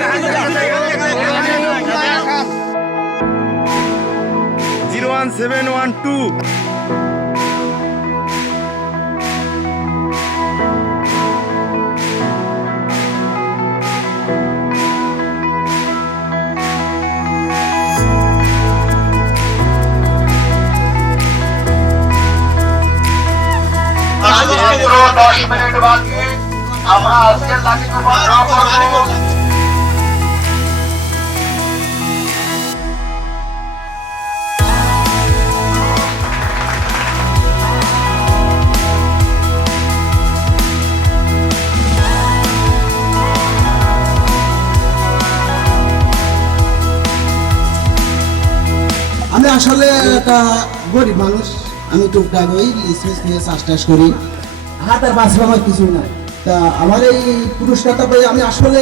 01712 10 minute বাকি আমরা আজকে লাকি কুপন ড্র করব। আমি আসলে একটা গরিব মানুষ, আমি টুকটাক ওই লিসমিস নিয়ে চাষ করি, হাত আর বাঁচবে আমার কিছুই নাই। তা আমার এই পুরস্কারটা পেয়ে আমি আসলে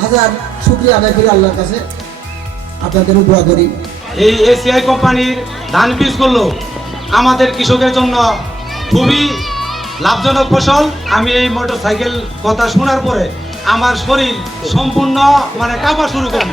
হাজার শুকরিয়া আদায় করি আল্লাহর কাছে, আপনাদেরও দোয়া করি। এই এসিআই কোম্পানির ধান বীজগুলো আমাদের কৃষকের জন্য খুবই লাভজনক ফসল। আমি এই মোটরসাইকেল কথা শোনার পরে আমার শরীর সম্পূর্ণ কাঁপা শুরু করে।